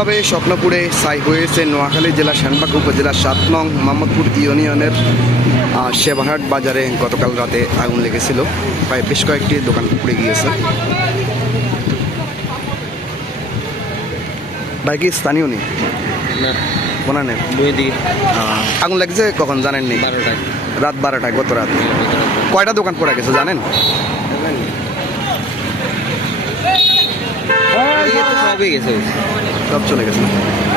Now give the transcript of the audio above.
এভাবে স্বপ্নপুরে সাই হয়েছে নোয়াখালী জেলার শ্যানবাগ উপজেলার সাত নং মোহাম্মদপুর ইউনিয়নের সেবাহাট বাজারে গতকাল রাতে আগুন লেগেছিল। প্রায় বেশ কয়েকটি দোকান পুড়ে গিয়েছে। ভাই কি স্থানীয় নেই? না আগুন লাগছে কখন জানেন বারোটায়। রাত বারোটায় গত রাত। কয়টা দোকান পড়ে গেছে জানেন? সবই গেছে। সব চলে গেছে